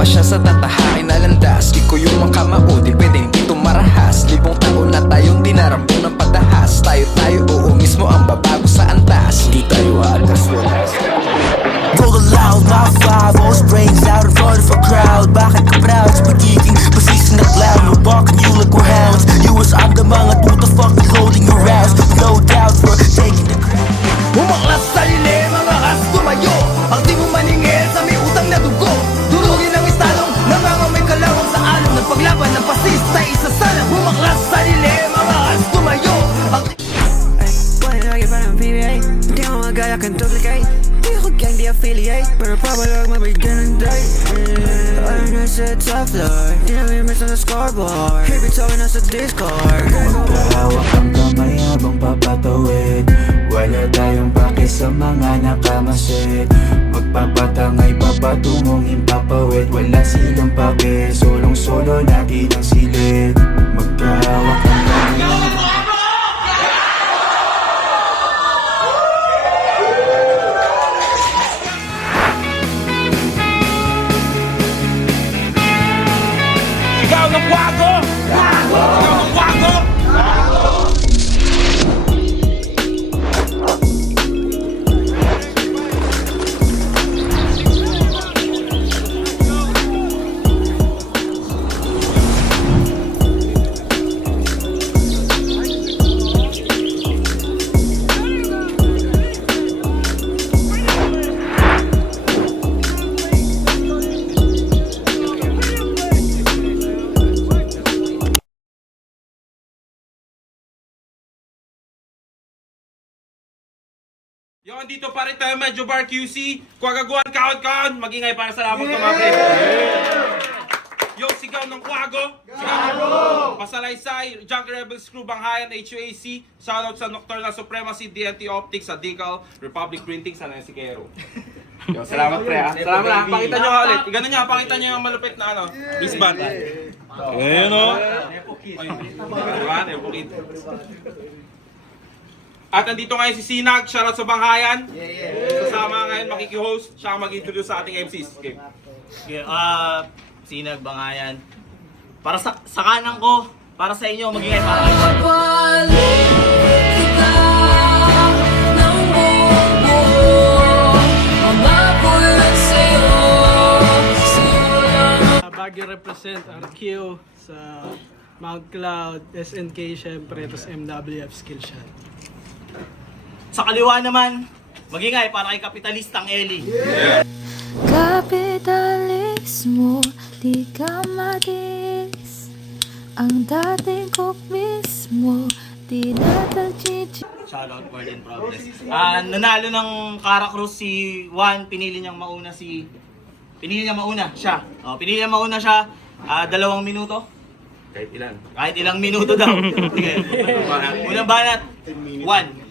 pa siya sa tatahakin na landas. Di ko yung makamao, di pwedeng dito marahas. Libong taon na tayong dinarambong ng pagdahas. Tayo, oo mismo ang babago sa antas. Di tayo aalas walas. Roll loud, my 5-0 brains out in front of a crowd. Bakit ka proud sa pagiging basisi na clown? We're walking you like we're hounds. You as I'm the mga tuta fucking loading your rounds. No doubt we're taking the crown. Umaklas sa lilim, mga as tumayo. Ang di mo maningil sa may utang na dugo. Durugin ang istalong nangangamay kalawang sa along. Nagpaglaban ng pasista, isa sana. Umaklas sa lilim, mga as tumayo. Ang Wanna lagi pa ng PBA. Di mo magaya kan duplicate. Di ko gang di affiliate. Pero papalag mabigyan ng day. Alam na sa top floor. Di na may miss on the scoreboard. Keep it talking nasa Discord. Magkahawak ang kamay habang papatawid. Wala tayong pake sa mga nakamasid. Magpapatangay papatungong impapawid. Wala silang pake, solong-solo natin ang silid. Magkahawak ang kamay. Sigaw ng Kwago! Kwago! Sigaw ng Kwago! Yo, andito pa rin tayo, medyo bar QC. Kwagaguan, kaon-kaon. Magingay para sa labang mga pre. Yo, sigaw ng Kwago. Sigaw ng Pasalaysay, Junkie Rebels Crew, Banghayan, HUAC. Shoutout sa Nocturnal Supremacy, DNT Optics, sa Decal, Republic Printing, sa si Kero. Yo, salamat pre ha. Salamat ha. Pakita nyo nga ulit. Ganun nyo, pakita nyo yung malupit na ano. Wristband. Ayan o. Diba? Nepo Kid. At andito ngayon si Sinag, shoutout sa Banghayan. Kasama ngayon makiki-host, siya ang mag-introduce sa ating MCs. Okay. Okay, Sinag, Banghayan. Para sa kanan ko, para sa inyo, magingay para kayo. Baguio represent RQ sa Mount Cloud, SNK syempre, tapos MWF Skillshot. Sa kaliwa naman, magingay para kay kapitalistang Eli. Kapitalismo, di ka madis. Ang dating ko mismo, di natagchichi. Shoutout more than progress. Nanalo ng Caracross si Juan, pinili niyang mauna siya. Pinili niyang mauna siya, 2 minuto. Kahit ilan. Kahit ilang minuto daw. Sige. Unang banat, 1.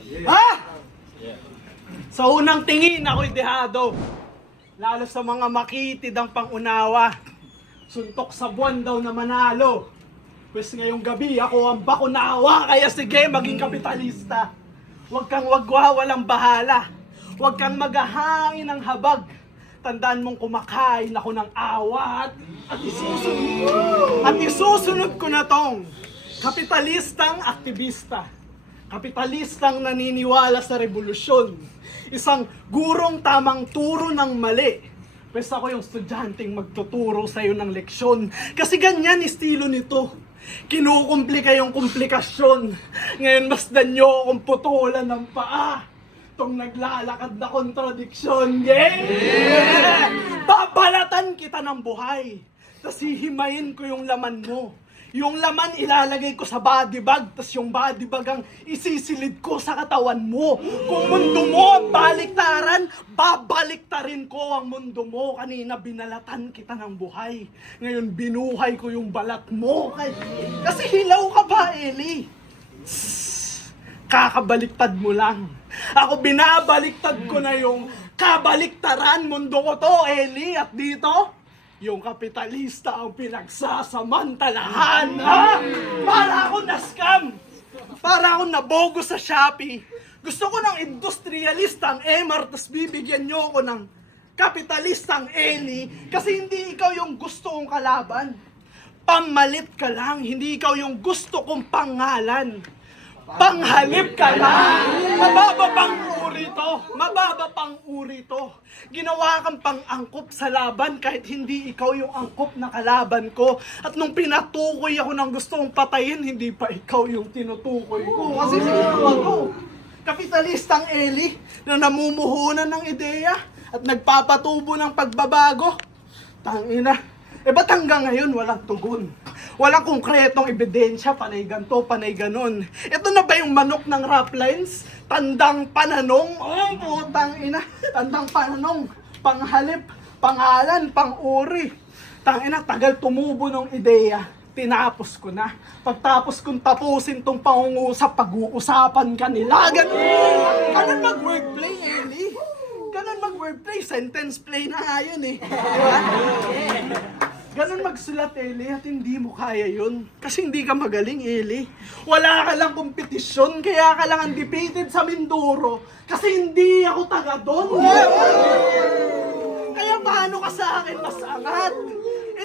Sa unang tingin, ako'y dehado. Lalo sa mga makitid ang pangunawa. Suntok sa buwan daw na manalo. Pues ngayong gabi, ako ang bakunawa. Kaya sige, maging kapitalista. Huwag kang walang bahala. Huwag kang maghahangin ng habag. Tandaan mong kumakain ako ng awat. At isusunod ko na tong kapitalistang aktivista. Kapitalistang naniniwala sa revolusyon. Isang gurong tamang turo ng mali. Pues ako yung estudyanteng magtuturo sa'yo ng leksyon. Kasi ganyan estilo nito. Kinukumplika yung komplikasyon. Ngayon masdan nyo akong putulan ng paa. Itong naglalakad na kontradiksyon. Yeah! Babalatan kita ng buhay. Tapos hihimayin ko yung laman mo. Yung laman ilalagay ko sa body bag, tas yung body bag ang isisilid ko sa katawan mo. Kung mundo mo ang baliktaran, babaliktarin ko ang mundo mo. Kanina binalatan kita ng buhay. Ngayon binuhay ko yung balat mo. Kasi hilaw ka pa, Eli. Kakabaliktad mo lang. Ako binabaliktad ko na yung kabaliktaran. Mundo ko to, Eli. At dito, yung kapitalista ang pinagsasamantalahan, ha? Para ako na-scam. Para ako nabogo sa Shopee. Gusto ko ng industrialista ang MR, tas bibigyan nyo ako ng kapitalistang Eli, kasi hindi ikaw yung gusto kong kalaban. Pamalit ka lang, hindi ikaw yung gusto kong pangalan. Panghalip ka lang. Mababa pang uri to. Ginawa kang pang-angkop sa laban kahit hindi ikaw yung angkop na kalaban ko. At nung pinatukoy ako ng gusto kong patayin, hindi pa ikaw yung tinutukoy ko. Kasi siguro ako, kapitalistang Eli na namumuhunan ng ideya at nagpapatubo ng pagbabago. Tangina, ba't hanggang ngayon walang tugon? Walang konkretong ebidensya, panay ganto, panay ganon. Ito na ba yung manok ng rap lines? Tandang pananong? Oh, putang ina. Tandang pananong. Panghalip, pangalan, pang-uri. Tangina, tagal tumubo ng ideya. Tinapos ko na. Pagtapos kong tapusin tong pangungusap, pag-uusapan ka nila. Ganun mag-wordplay, Eli. Ganun mag-wordplay. Sentence play na nga yun eh. Diba? Ganun magsulat, Eli, at hindi mo kaya yun. Kasi hindi ka magaling, Eli. Wala ka lang kompetisyon, kaya ka lang undefeated sa Mindoro. Kasi hindi ako taga doon. Kaya paano ka sa akin mas angat?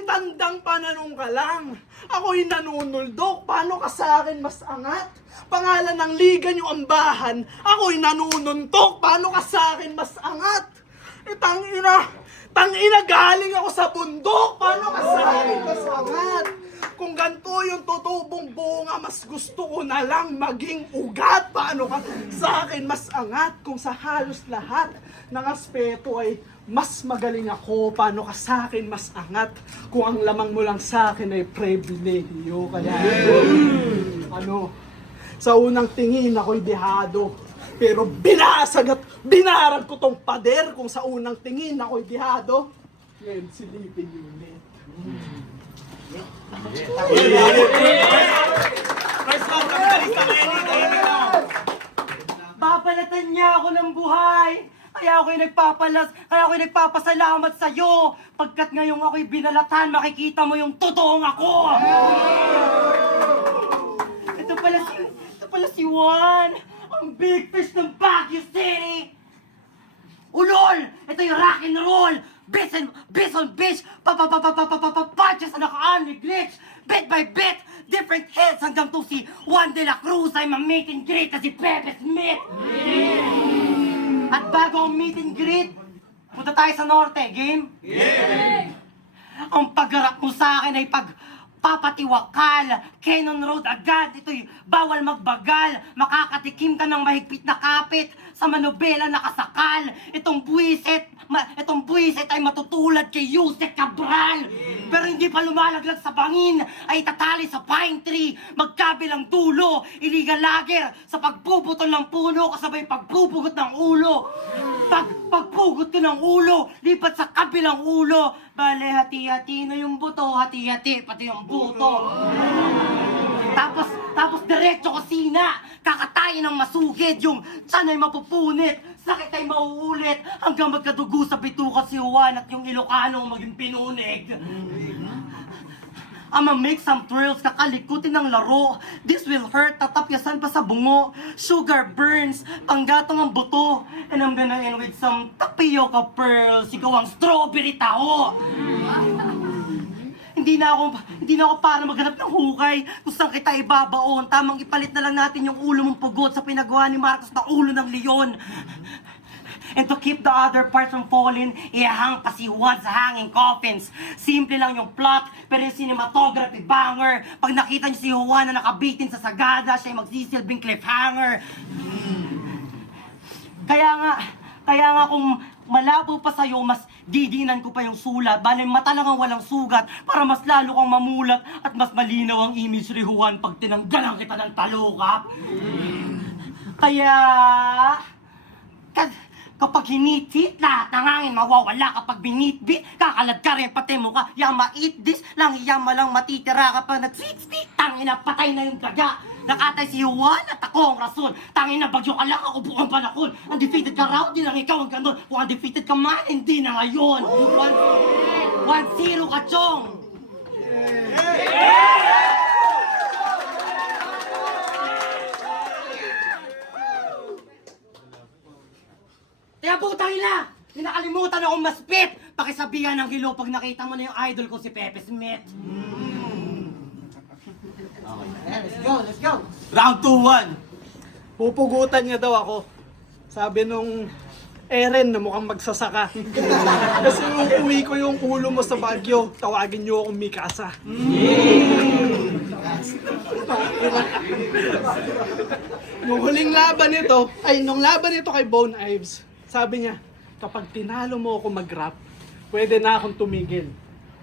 Tandang pananong ka lang. Ako'y nanunuldok, paano ka sa akin mas angat? Pangalan ng liga niyo ambahan, ako'y nanununtok, paano ka sa akin mas angat? Tangina, galing ako sa bundok. Paano ka sa akin mas angat? Kung ganito yung tutubong bunga, mas gusto ko na lang maging ugat. Paano ka sa akin mas angat? Kung sa halos lahat ng aspeto ay mas magaling ako, paano ka sa akin mas angat? Kung ang lamang mo lang sa akin ay pribilehiyo. Kaya, ano, sa unang tingin ako'y dehado. Pero binasag at binarag ko tong pader kung sa unang tingin ako'y dihado. Ngayon, silipin yung ulit. Babalatan niya ako ng buhay. Kaya ako'y nagpapasalamat sa'yo. Pagkat ngayong ako'y binalatan, makikita mo yung totoong ako. Ito pala si Juan. Ang big fish ng Baguio City! Ulol! Ito yung rock and roll! Bis on bitch! Punches na nakaan ni glitch! Bit by bit! Different heads hanggang to si Juan de la Cruz ay ma-meet and greet na si Pepe Smith! At bago ang meet and greet, punta tayo sa norte. Game? Game! Ang pagharap mo sa akin ay papatiwakal, Cannon Road agad, ito'y bawal magbagal, makakatikim ka ng mahigpit na kapit, sa manobela nakasakal, itong buwisit ay matutulad kay Yusek Cabral, pero hindi pa lumalaglag sa bangin, ay tatali sa pine tree, magkabilang dulo, illegal lager, sa pagpuputol ng puno, kasabay pagpupugot ng ulo, pagpugot ko ng ulo, lipat sa kabilang ulo, bale hati-hati na yung buto, hati-hati pati yung buto. Tapos diretso kusina, kakatayin ng masugid, yung tiyan ay mapupunit, sakit ay mauulit, hanggang magkadugo sa bituka si Juan at yung Ilocano maging pinunig. I'ma make some thrills, kakalikutin ng laro. This will hurt, tatapyasan pa sa bungo. Sugar burns, panggatong ang buto. And I'm gonna end with some tapioca pearls. Ikaw ang strawberry tao. Hindi na ako para maghanap ng hukay kung saan kita ibabaon. Tamang ipalit na lang natin yung ulo mong pugot sa pinagawa ni Marcos na ulo ng leon. And to keep the other parts from falling, ihahang pa si Juan sa hanging coffins. Simple lang yung plot, pero yung cinematography banger. Pag nakita niyo si Juan na nakabitin sa sagada, siya ay magsisilbing cliffhanger. Kaya nga kung malabo pa sa'yo, mas didinan ko pa yung sulat. Bale, mata lang ang walang sugat para mas lalo kang mamulat at mas malinaw ang image ni Juan pag tinanggalan kita ng talukap. Kapag hinitit, lahat ng hangin mawawala. Kapag binitbit, kakalad ka rin pati mo ka. Yama eat this, lang yama lang matitira kapag nag-sweet-sweet. Tangina, patay na yung daga. Nakatay si Juan at ako ang rason. Tangina, bagyo ka lang, ako buong panahon. Undefeated ka raw, di lang ikaw ang ganun. Kung undefeated ka man, hindi na ngayon. 1-0 ka, Chong! Kaya putang ina! May nakalimutan akong maspit! Pakisabihan ng hilo pag nakita mo na yung idol ko si Pepe Smith. Okay, let's go! Round 2-1. Pupugutan niya daw ako. Sabi nung Eren na mukhang magsasaka. Kasi uuwi ko yung ulo mo sa Baguio, tawagin niyo akong Mikasa. Nung huling laban nito, nung laban nito kay Bone Ives, sabi niya, kapag tinalo mo ako mag-rap, pwede na akong tumigil.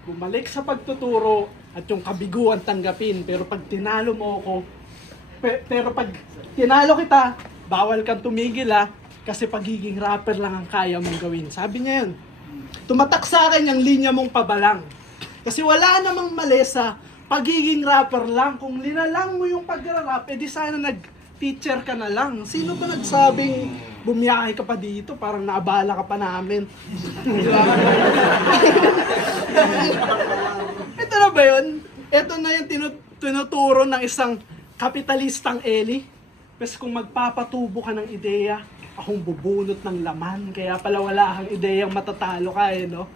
Bumalik sa pagtuturo at yung kabiguan tanggapin. Pero pag tinalo mo ako, pero pag tinalo kita, bawal kang tumigil kasi pagiging rapper lang ang kaya mong gawin. Sabi niya yun. Tumatak sa akin yung linya mong pabalang. Kasi wala namang mali sa pagiging rapper lang. Kung linalang mo yung pag-rap, edi sana nag-teacher ka na lang. Sino ba nagsabing bumiyahe ka pa dito? Parang naabala ka pa namin. Ito na ba yun? Ito na yung tinuturo ng isang kapitalistang Eli. Kasi kung magpapatubo ka ng ideya, akong bubunot ng laman. Kaya pala wala kang ideyang matatalo ka no?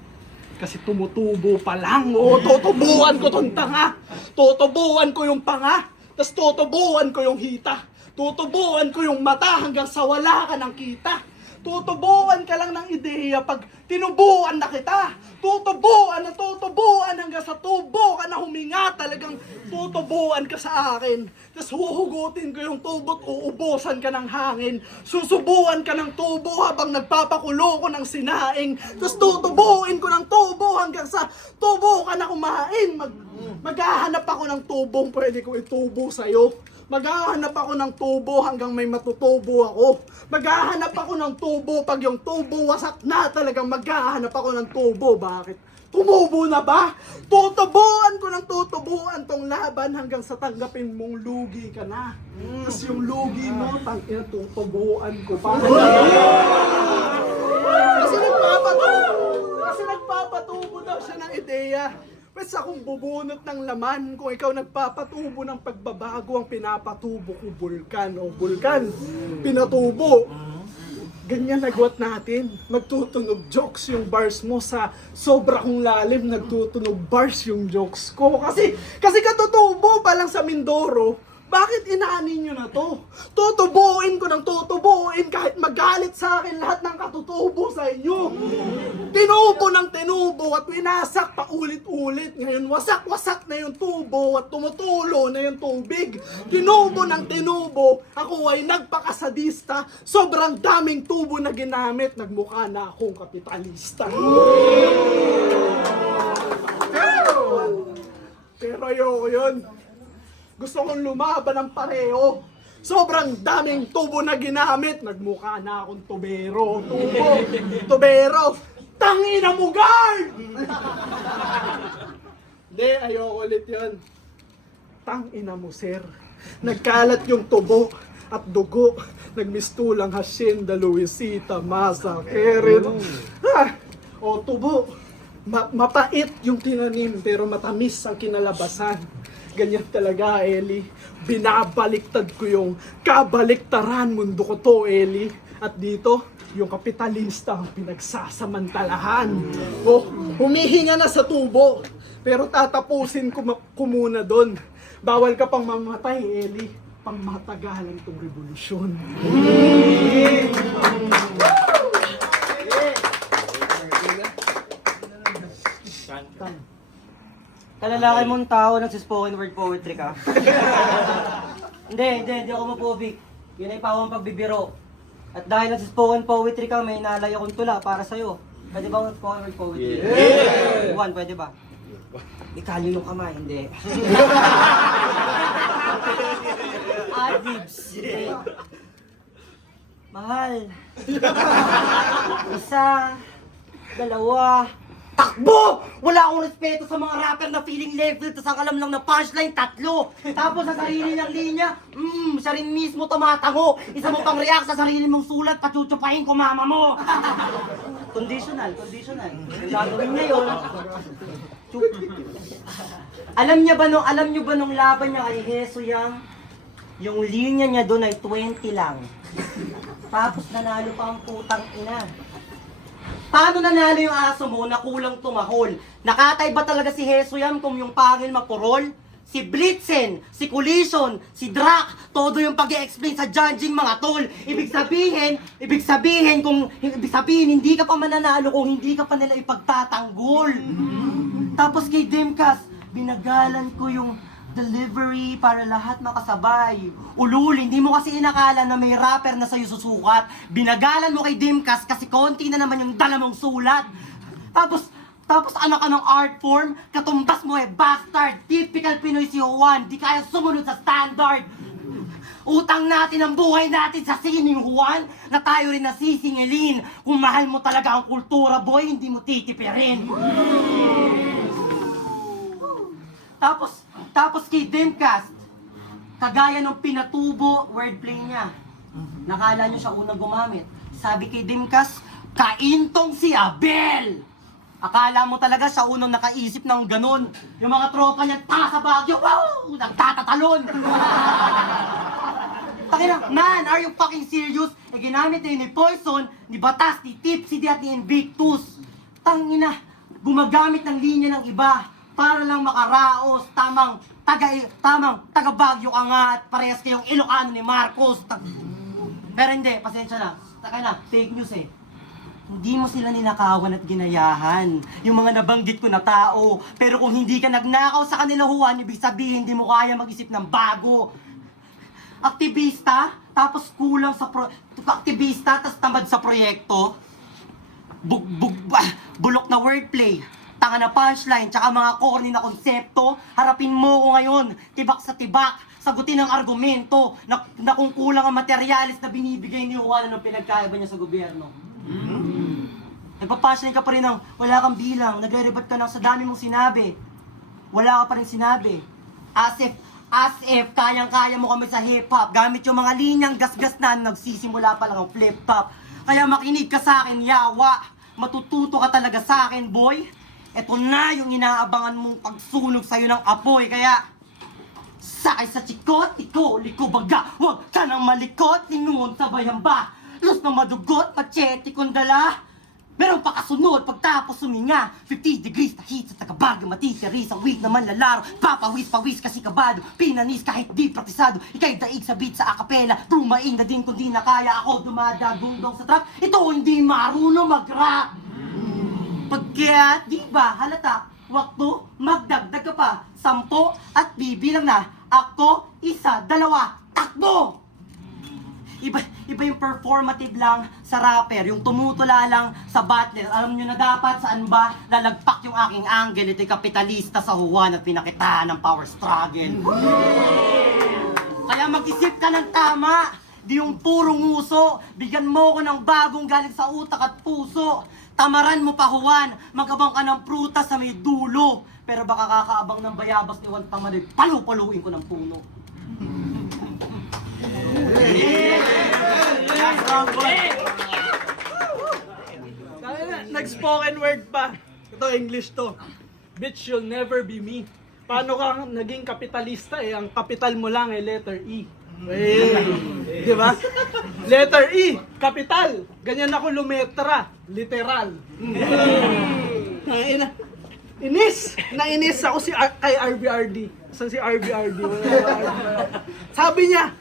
Kasi tumutubo pa lang. Tutubuan ko tong tanga. Tutubuan ko yung panga. Tapos tutubuan ko yung hita. Tutubuan ko yung mata hanggang sa wala ka ng kita. Tutubuan ka lang ng ideya pag tinubuan na kita. Tutubuan hanggang sa tubo ka na huminga. Talagang tutubuan ka sa akin. Tapos huhugutin ko yung tubo at uubusan ka ng hangin. Susubuan ka ng tubo habang nagpapakulo ko ng sinaing. Tapos tutubuin ko ng tubo hanggang sa tubo ka na kumain. Maghahanap ako ng tubong pwede ko itubo sa'yo. Maghahanap ako ng tubo hanggang may matutubo ako. Maghahanap ako ng tubo pag yung tubo wasak na, talagang maghahanap ako ng tubo. Bakit? Tumubo na ba? Tutubuan ko ng tutubuan tong laban hanggang sa tanggapin mong lugi ka na. Tapos yung lugi mo, tutubuan ko pa. Kasi nagpapatubo daw siya ng ideya. Pwes akong bubunot ng laman kung ikaw nagpapatubo ng pagbabago ang pinapatubo ko bulkan o bulkan. Pinatubo. Ganyan nagwat natin. Magtutunog jokes yung bars mo sa sobra kong lalim. Nagtutunog bars yung jokes ko. Kasi katutubo pa lang sa Mindoro. Bakit inaanin nyo na to? Tutubuin ko ng tutubuin kahit magalit sa akin lahat ng katutubo sa inyo. Tinubo ng tinubo at winasak pa ulit-ulit. Ngayon wasak-wasak na yung tubo at tumutulo na yung tubig. Tinubo ng tinubo, ako ay nagpakasadista. Sobrang daming tubo na ginamit, nagmukha na akong kapitalista. Pero ayoko yun. Gusto kong lumaban ng pareho. Sobrang daming tubo na ginamit. Nagmukha na akong tubero. Tubero. Tangina mo, guard! Hindi, ayoko ulit yun. Tangina mo, sir. Nagkalat yung tubo at dugo. Nagmistulang Hacienda, Luisita, Masa, Keren. O tubo. Mapait yung tinanim pero matamis ang kinalabasan. Ganyan talaga, Eli. Binabaliktad ko yung kabaliktaran mundo ko to, Eli. At dito, yung kapitalista ang pinagsasamantalahan. Humihinga na sa tubo. Pero tatapusin ko muna doon. Bawal ka pang mamatay, Eli. Pang matagalan tong revolusyon. Kalalaki mong tao, nagsispoken word poetry ka. Hindi ako mapobik. Yun ay pawang pagbibiro. At dahil nagsispoken poetry ka, may nalay akong tula para sa'yo. Pwede ba spoken word poetry? Yeah! Juan, pwede ba? Ikalyo yung kamay, hindi. Adlibs. Mahal. Isa, dalawa, takbo! Wala akong respeto sa mga rapper na feeling level, tas ang alam lang na punchline, 3. Tapos sa sarili niyang linya, siya rin mismo tumatango. Isa mo pang react sa sarili mong sulat, pachuchupahin ko mama mo. Conditional. Gagawin niya yun. Alam niyo ba nung laban niya kay Heso Yang, yung linya niya doon ay 20 lang. Tapos nanalo pa ang putang ina. Paano nanalo yung aso mo na kulang tumahol? Nakatay ba talaga si Hesoyam kung yung pangil mapurol? Si Blitzen, si Collision, si Drac, todo yung pag-i-explain sa judging mga tol. Ibig sabihin hindi ka pa mananalo kung hindi ka pa nila ipagtatanggol. Tapos kay Dimkas, binagalan ko yung delivery para lahat makasabay. Ulul, hindi mo kasi inakala na may rapper na sa'yo susukat. Binagalan mo kay Dimkas kasi konti na naman yung dala mong sulat. Tapos anak ka ng art form, katumbas mo bastard. Typical Pinoy si Juan, di kaya sumunod sa standard. Utang natin ang buhay natin sa sining Juan, na tayo rin nasisingilin. Kung mahal mo talaga ang kultura, boy, hindi mo titipirin. Tapos kay Dimcast, kagaya ng pinatubo wordplay niya. Nakala nyo siya unang gumamit. Sabi kay Dimcast, kaintong si Abel! Akala mo talaga siya unang nakaisip ng ganun. Yung mga tropa niya, sa Baguio, wow! Nagtatatalon! Takina, man, are you fucking serious? Ginamit na yun ni Poison, ni Batas, ni Tipsy, at ni Invictus. Tangina, gumagamit ng linya ng iba para lang makaraos. Tamang taga Baguio ka nga at parehas kayong Ilocano ni Marcos. Pero hindi, pasensya na. Takina, fake news eh. Hindi mo sila ninakawan at ginayahan. Yung mga nabanggit ko na tao. Pero kung hindi ka nagnakaw sa kanila, Juan, ibig sabihin hindi mo kaya mag-isip ng bago. Aktivista, tapos kulang sa aktivista, tapos tamad sa proyekto. Bulok na wordplay. Tanga na punchline, tsaka mga corny na konsepto. Harapin mo ko ngayon, tibak sa tibak. Sagutin ang argumento na kung kulang ang materialis na binibigay ni Juan, anong pinagkaiba niya sa gobyerno. Nagpapunchline ka pa rin ng wala kang bilang, nagre-rebat ka ng sa dami mong sinabi. Wala ka pa rin sinabi. As if kayang-kaya mo kami sa hip-hop, gamit yung mga linyang gasgas na nagsisimula pa lang ang flip-top. Kaya makinig ka sa akin, yawa. Matututo ka talaga sa akin, boy. Eto na yung inaabangan mong pagsunog sa'yo ng apoy. Kaya, sakay sa chikot, liko baga. Huwag ka nang malikot, linungon sa bayamba. Lus ng madugot, machete kong dala. Meron pa kasunod pagtapos suminga. 50 degrees na heat sa taga-Baguio, matitiris ang week naman lalaro. Papawis kasi kabado, pinanis kahit di praktisado. Ika'y daig sa beat sa akapela, dumaing na din kung di na kaya ako dumadagundong sa trap. Ito hindi marunong mag-rap. Pagkaya, di ba halata, waktu magdagdag ka pa 10 at bibilang na ako, 1, 2, takbo! Iba yung performative lang sa rapper, yung tumutula lang sa battle. Alam nyo na dapat saan ba lalagpak yung aking angle. Ito'y kapitalista sa Juan at pinakitaan ng power struggle. Kaya mag-isip ka ng tama, di yung purong uso. Bigyan mo ko ng bagong galing sa utak at puso. Tamaran mo pa, Juan, magabang ka ng prutas sa may dulo. Pero baka kakaabang ng bayabas ni Juan Tamarin, palu-paluin ko ng puno. Nag-spoken word pa. Ito, English to. Bitch, you'll never be me. Paano ka naging kapitalista eh? Ang kapital mo lang letter E. Di ba? Letter E, kapital. Ganyan ako lumetra. Literal. Nainis ako kay RBRD. Saan si RBRD? Sabi niya,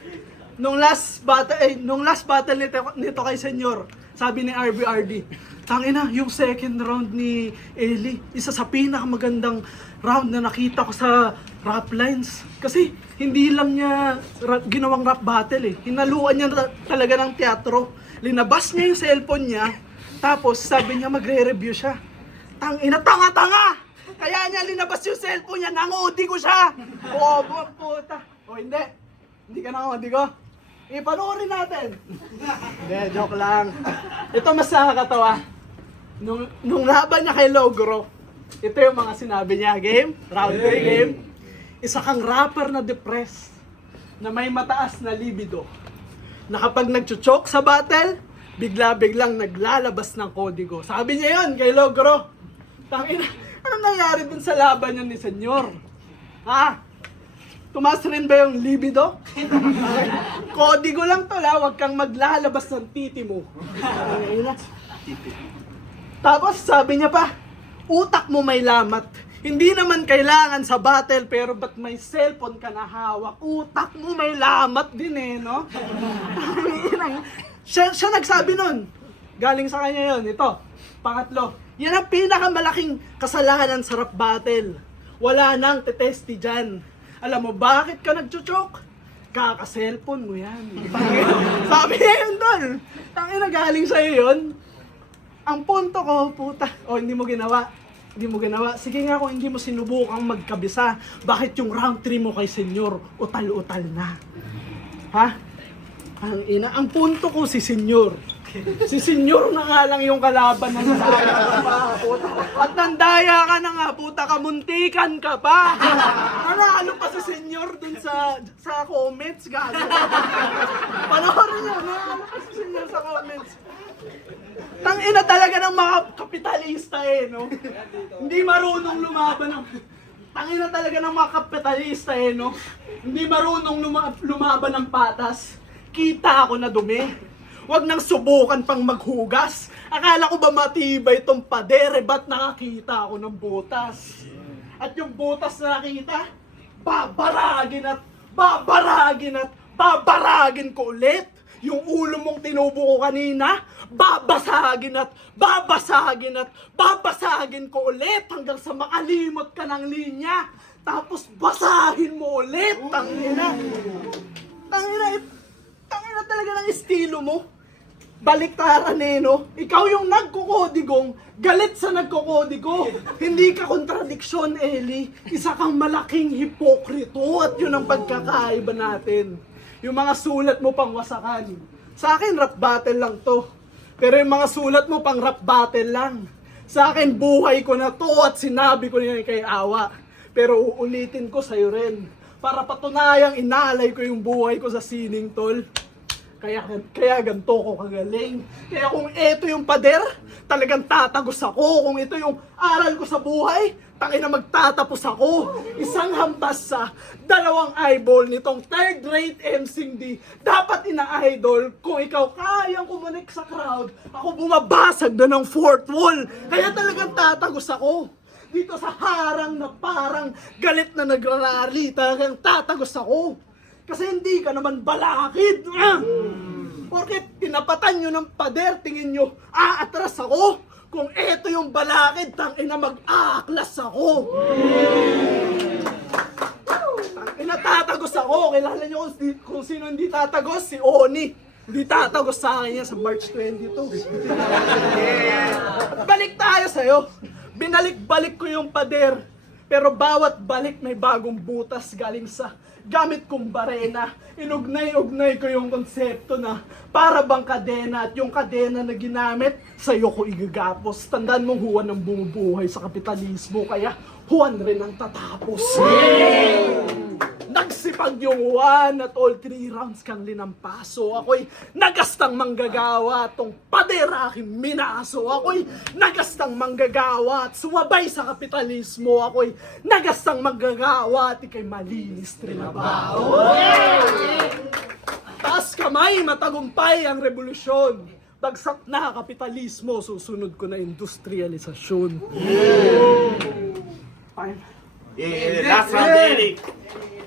nung last battle nito kay Senyor, sabi ni RBRD, tangina, yung second round ni Eli, isa sa pinakamagandang round na nakita ko sa rap lines. Kasi hindi lang niya ginawang rap battle eh. Hinaluan niya talaga ng teatro. Linabas niya yung cellphone niya, tapos sabi niya magre-review siya. Tangina, tanga-tanga! Kaya niya linabas yung cellphone niya, nangudi ko siya! Oo, puta. O hindi. Hindi ka nangudi ko. Ipanoorin natin. Hindi, joke lang. Ito mas nakakatawa. Nung laban niya kay Logro, ito yung mga sinabi niya. Game, round 3 game. Isa kang rapper na depressed, na may mataas na libido, na kapag nagchuchok sa battle, bigla-biglang naglalabas ng kodigo. Sabi niya yun kay Logro. Tangina, ano nangyari dun sa laban niya ni Senyor? Ha? Tumaas rin ba yung libido? Kodigo lang to la, huwag kang maglalabas ng titi mo. Tapos sabi niya pa, utak mo may lamat. Hindi naman kailangan sa battle, pero ba't may cellphone ka na hawak? Utak mo may lamat din eh, no? siya nagsabi nun. Galing sa kanya yun. Ito, pangatlo. Yan ang pinakamalaking kasalanan sa rap battle. Wala nang tetesti dyan. Alam mo, bakit ka nagchuchok? Kaka-cellphone mo yan. Sabi niya yun doon. Tangina, galing sa'yo yun. Ang punto ko, puta, hindi mo ginawa. Hindi mo ginawa. Sige nga kung hindi mo sinubukang magkabisa, bakit yung round 3 mo kay senyor, utal-utal na? Ha? Ang punto ko si senyor. Si senyor na nga lang yung kalaban ng daya ka pa, puta. At nandaya ka na nga, puta, kamuntikan ka pa. Nanalo pa si senyor dun sa comments, gago. Panoorin niyo, nanalo pa si senyor sa comments. Tangina talaga ng mga kapitalista eh, no? Hindi marunong lumaban ng... Tangina talaga ng mga kapitalista eh, no? Hindi marunong lumaban ng patas. Kita ako na dumi. Huwag nang subukan pang maghugas. Akala ko ba matibay itong padere, ba't nakakita ako ng butas? At yung butas na nakita, babaragin ko ulit. Yung ulo mong tinubo ko kanina, babasagin ko ulit hanggang sa makalimot ka ng linya. Tapos basahin mo ulit, tangina. Tangina talaga ng estilo mo. Baliktaran eh, no? Ikaw yung nagkukodigong, galit sa nagkukodigo. Hindi ka kontradiksyon, Eli. Isa kang malaking hipokrito at yun ang pagkakaiba natin. Yung mga sulat mo pang wasakan. Sa akin, rap battle lang to. Pero yung mga sulat mo pang rap battle lang. Sa akin, buhay ko na to at sinabi ko na kay Awa. Pero uulitin ko sa'yo rin. Para patunayang inalay ko yung buhay ko sa sining, tol. Kaya ganito ko kagaling. Kaya kung ito yung pader, talagang tatagos ako. Kung ito yung aral ko sa buhay, tangina magtatapos ako. Isang hampas sa 2 eyeball nitong third-rate MCD. Dapat ina-idol kung ikaw kayang kumunik sa crowd, ako bumabasag na ng 4th wall. Kaya talagang tatagos ako. Dito sa harang na parang galit na nagrarally, talagang tatagos ako. Kasi hindi ka naman balakid. Porket tinapatan nyo ng pader, tingin nyo, atras ako. Kung eto yung balakid, tangina mag-aaklas ako. Tangina tatagos ako. Kilala nyo kung sino hindi tatagos? Si Oni. Hindi tatagos sa akin yan sa March 22. Balik tayo sa'yo. Binalik-balik ko yung pader. Pero bawat balik may bagong butas galing sa gamit kong barena. Inugnay-ugnay ko yung konsepto na para bang kadena at yung kadena na ginamit, sa'yo ko igagapos. Tandaan mong Juan ang bumubuhay sa kapitalismo, kaya Juan rin ang tatapos. Nagsipag yung Juan at all 3 rounds kang linampaso. Ako'y nagastang manggagawa, tong padera aking minaso. Ako'y nagastang manggagawa at sumabay sa kapitalismo. Ako'y nagastang manggagawa at ikay malinis trabaho. Taas kamay, matagumpay ang revolusyon. Bagsak na kapitalismo, susunod ko na industrialisasyon. Last round, Eric.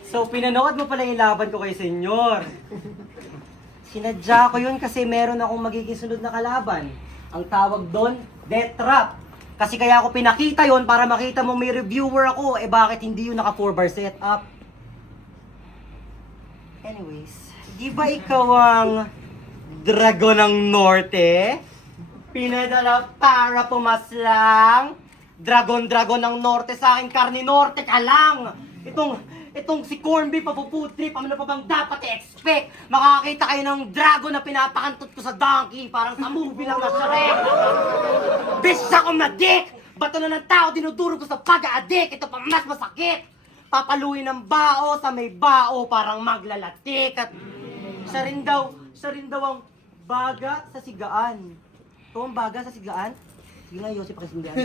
So, pinanood mo pala yung laban ko kay senyor. Sinadya ko yun kasi meron akong magiging sunod na kalaban. Ang tawag doon, death trap. Kasi kaya ako pinakita yon para makita mo may reviewer ako. Bakit hindi yun naka 4-bar setup? Anyways, di ba ikaw ang Dragon ng Norte? Pinadala para pumaslang. Dragon ng Norte sa akin, karni Norte ka lang. Itong si Cornby, papufood trip, ano pa bang dapat i-expect? Makakita kayo ng dragon na pinapakantot ko sa donkey, parang sa movie lang na Shrek. Bitch ako na dick! Bato na ng tao, dinuduro ko sa pag-a-addict. Ito pa mas masakit. Papaluin ng bao sa may bao, parang maglalatik. At siya rin daw ang baga sa sigaan. Ito ang baga sa sigaan? Sige nga, Yossi, pakisindihan.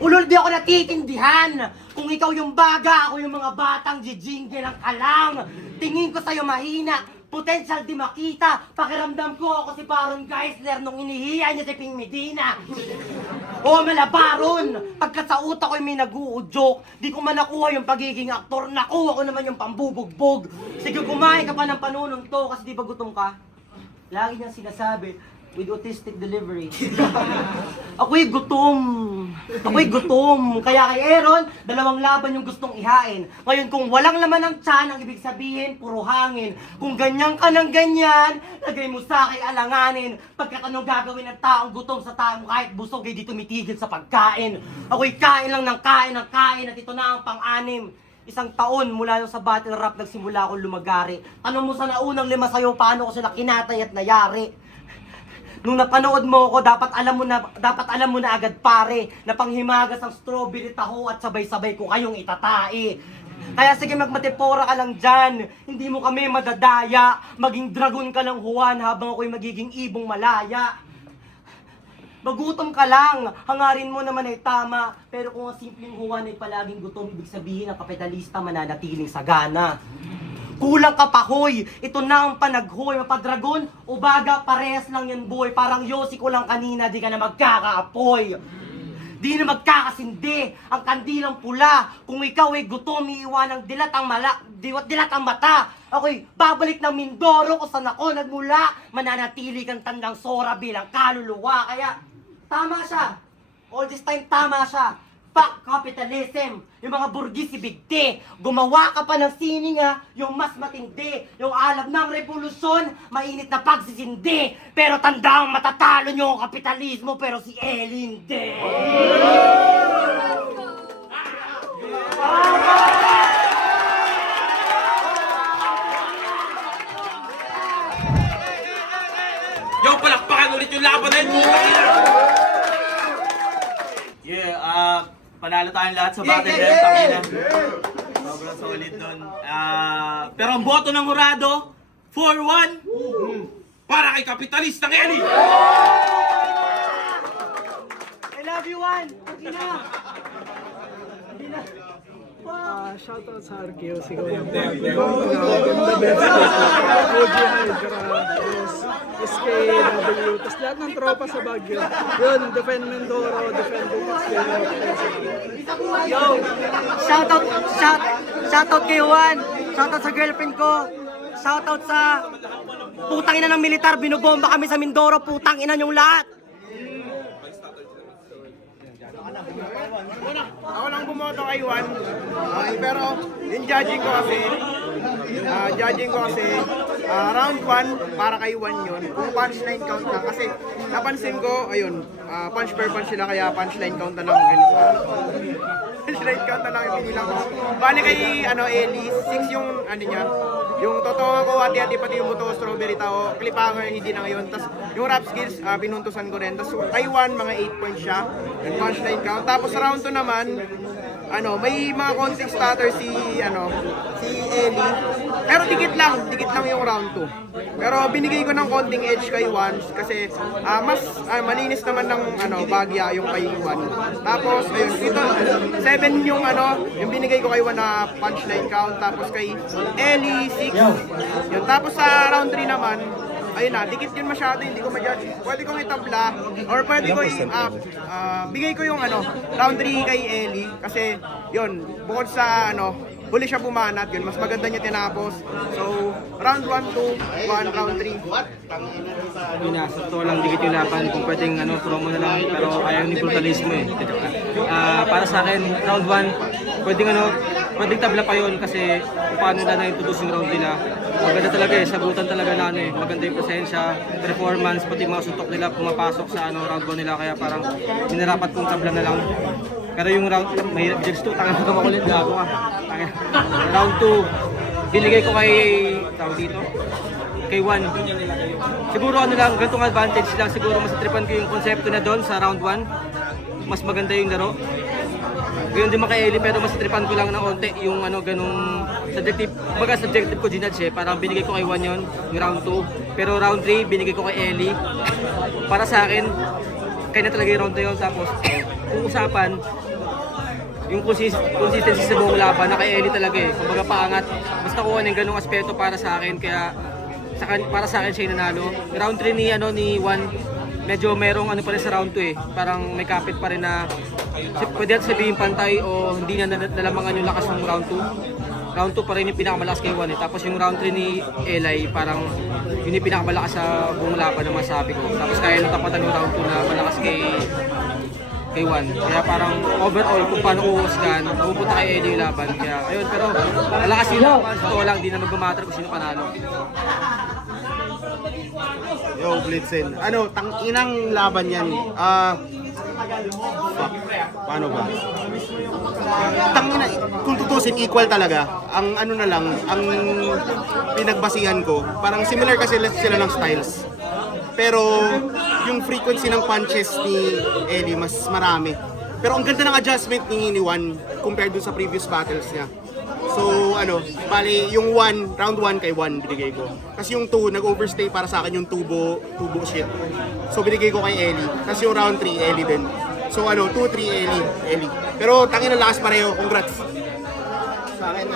Ulol, di ako natitindihan. Kung ikaw yung baga, ako yung mga batang jijingle ng kalang. Tingin ko sa'yo mahina, Potential di makita. Pakiramdam ko ako si Baron Geisler nung inihiya niya si Ping Medina. O malabaron! Pagkat sa utak ko'y may nag-uudyok, di ko man nakuha yung pagiging aktor, nakuha ko naman yung pambubugbog. Sige, kumain ka pa ng panunong to kasi di ba gutom ka? Lagi niyang sinasabi, with autistic delivery. Ako'y gutom. Kaya kay Aaron, 2 laban yung gustong ihain. Ngayon, kung walang laman ng tiyan, ang ibig sabihin, puro hangin. Kung ganyan ka ng ganyan, lagay mo sa akin alanganin. Pagkat anong gagawin ng taong gutom sa taong kahit busog ay di tumitigil sa pagkain. Ako'y kain lang ng kain at ito na ang pang-anim. 1 taon mula yung sa battle rap nagsimula akong lumagari. Tanong mo sa naunang 5 sa'yo, paano ko sila kinatay at nayari. Nung napanood mo ako, dapat alam mo na agad pare, na panghimagas ang strawberry taho at sabay-sabay ko kayong itatae. Kaya sige, magmatipora ka lang dyan, hindi mo kami madadaya, maging dragon ka lang Juan habang ako'y magiging ibong malaya. Magutom ka lang, hangarin mo naman ay tama, pero kung ang simpleng Juan ay palaging gutom, ibig sabihin ang kapitalista mananatiling sagana. Kulang ka pa, hoy! Ito na ang panaghoy, mapadragon o baga, parehas lang yan, boy. Parang yosi ko lang kanina, di ka na magkakaapoy. Di na magkakasindi, ang kandilang pula. Kung ikaw ay gutom, iiwan ng dilat ang mata. Ako'y babalik ng Mindoro kung saan ako nagmula. Mananatili kang tandang Sora bilang kaluluwa. Kaya, tama siya. All this time, tama siya. Fuck capitalism! Yung mga burgis ibigti! Gumawa ka pa ng sininga, yung mas matindi! Yung alab ng revolusyon, mainit na pagsisindi! Pero tandang matatalo nyo ang kapitalismo, pero si Elin hindi! Yo, palakpakan ulit yung laban na yun! Yeah, panalo tayong lahat sa battle rap, tangina. Sobrang solid nun. Pero ang boto ng hurado, 4-1. Para kay kapitalistang Eli! I love you, Juan! Hindi na! Shoutout sa Arqueo, siguro yung ganda best OG Hydra, SKW, tapos lahat ng tropa sa Baguio. Yun, defend Mindoro, defend Bukas. Yo! Shoutout kay Juan! Shoutout sa girlfriend ko! Shoutout sa putang ina ng militar, binobomba kami sa Mindoro, putang ina nyong lahat! Ako lang bumoto kay Juan. Pero yung judging ko kasi, round 1 para kay Juan yun. Kung punchline count lang. Kasi napansin ko, ayun, punch per punch sila kaya punchline count na lang. Punchline count na lang yung pinilang ko. Bali kay Eli, 6 yung niya. Yung totoo ko, hati-hati pati yung buto, strawberry tao, cliffhanger, hindi na ngayon. Tapos yung rap skills, pinuntusan ko rin. Tapos kay Juan, mga 8 points siya. Yung punchline count. Tapos round 2 naman, may mga konting stutter si Eli. Pero dikit lang yung round 2. Pero binigay ko ng konting edge kay Juan kasi mas malinis naman ng bagya yung kay Juan. Tapos ayun, ito 7 yung yung binigay ko kay Juan na punchline count, tapos kay Eli 6. Yun, tapos sa round 3 naman, ayun na, dikit yun masyado, hindi ko ma-judge. Pwede kong itabla, or pwede ko bigay ko yung round 3 kay Eli. Kasi, yun, bukod sa huli siya bumanat, yun, mas maganda niya tinapos. So, round 1, 2, 1, round 3. Yun na, sa totoo lang dikit yung laban. Kung pwedeng promo na lang, pero ayaw ni brutalismo eh. Para sa akin, round 1, pwedeng tabla pa yun kasi kung paano na na-introduce yung round nila. Maganda talaga eh, sagutan talaga na maganda yung presensya, performance, pati mga suntok nila pumapasok sa round 1 nila, kaya parang minarapat kong tabla na lang. Pero yung round, mahirap Jags 2, tangan ko makulit, gago ka. Round 2, binigay ko kay, kay Juan. Siguro lang, ganitong advantage lang, siguro masatripan ko yung konsepto na doon sa round 1. Mas maganda yung laro. Gayon din kay Eli, pero masatripan ko lang ng onte yung ganung subjective ko ginadge eh. Parang binigay ko kay Juan yun, yung round 2. Pero round 3, binigay ko kay Eli. Para sa akin, kaya na talaga yung round 2 yun. Tapos, kung usapan, yung consistency sa buong laban, na kay Eli talaga eh. Kumbaga paangat, basta kuha ng ganung aspeto para sa akin. Kaya para sa akin siya yung nanalo. Round 3 ni Juan, medyo merong ano pa rin sa round 2 eh. Parang may kapit pa rin na pwede natin sabihin pantay o hindi na nalamangan yung lakas ng round 2. Round 2 pa rin yung pinakamalakas kay Juan eh. Tapos yung round 3 ni Eli, parang yun yung pinakamalakas sa buong laban na masabi ko. Tapos kaya nung tapatan yung round 2 na malakas kay Juan. Kaya parang overall kung paano uhusgan, napupunta kay Eli yung laban. Kaya ayun, pero malakas yung laban. Ito lang, di na magmamatter kung sino panalo. Yo, Blitzen. Ano, tanginang laban yan. Fuck. Paano ba? Tangina, kung tutusin, equal talaga. Ang ano na lang, ang pinagbasihan ko, parang similar kasi sila ng styles. Pero yung frequency ng punches ni Eli mas marami. Pero ang ganda ng adjustment ni Juan compared dun sa previous battles niya. So ano, bali yung round 1 kay Juan binigay ko. Kasi yung 2 nag-overstay para sa akin yung tubo shit. So binigay ko kay Eli. Kasi yung round 3 Eli din. So ano, 2-3 Eli. Pero tangin na lakas pareho. Congrats. Sa akin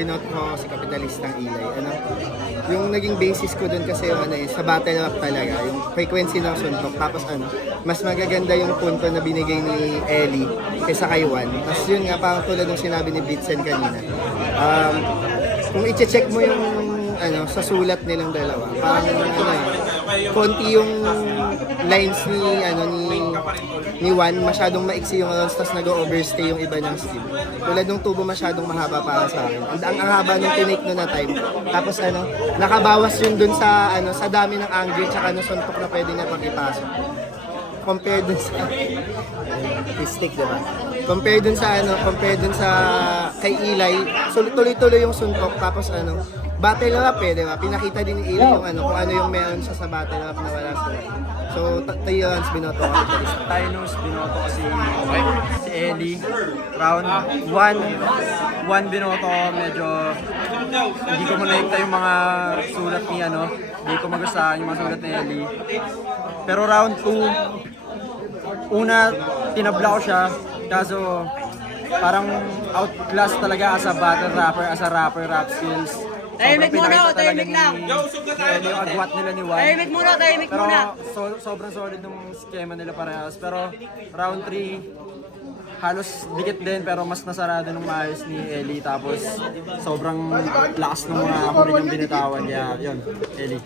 binoto ko si Kapitalistang Eli. Yung naging basis ko dun kasi yung sa battle rap talaga, yung frequency ng suntok. Tapos mas magaganda yung punto na binigay ni Eli kaysa kay Juan. Tapos yun nga, parang tulad ng sinabi ni Blitzen kanina. Kung i-check mo yung sa sulat nilang dalawa, parang konti yung lines ni Juan, masyadong maiksi yung rounds, tapos nag-overstay yung iba ng skill. Tulad ng tubo masyadong mahaba para sa akin. Ang haba ng tinake no na time. Tapos nakabawas yun dun sa sa dami ng angle tsaka suntok na pwede niya pag-ipasok. Compared dun sa stick, diba? Compared dun sa kay Eli, so tuloy-tuloy yung suntok, tapos battle rap diba? Pinakita din ni Eli yung kung ano yung meron siya sa battle rap na wala sa So, tayo runs binoto ko. Tynus, binoto ko si Eli. Round 1 binoto ko, medyo hindi ko malekta yung mga sulat ni hindi ko magustuhan yung mga sulat ni Eli. Pero round 2, una, tinabla ko siya, kaso parang outclass talaga as a battle rapper, as a rapper, rap skills. Tahimik muna, tahimik lang. Yung agwat nila ni Juan. Tahimik muna. Pero sobrang solid ng schema nila parehas. Pero round 3, halos dikit din pero mas nasarado ng maayos ni Eli. Tapos sobrang lakas ng mga huli niyang binitawan. Kaya yun, Eli.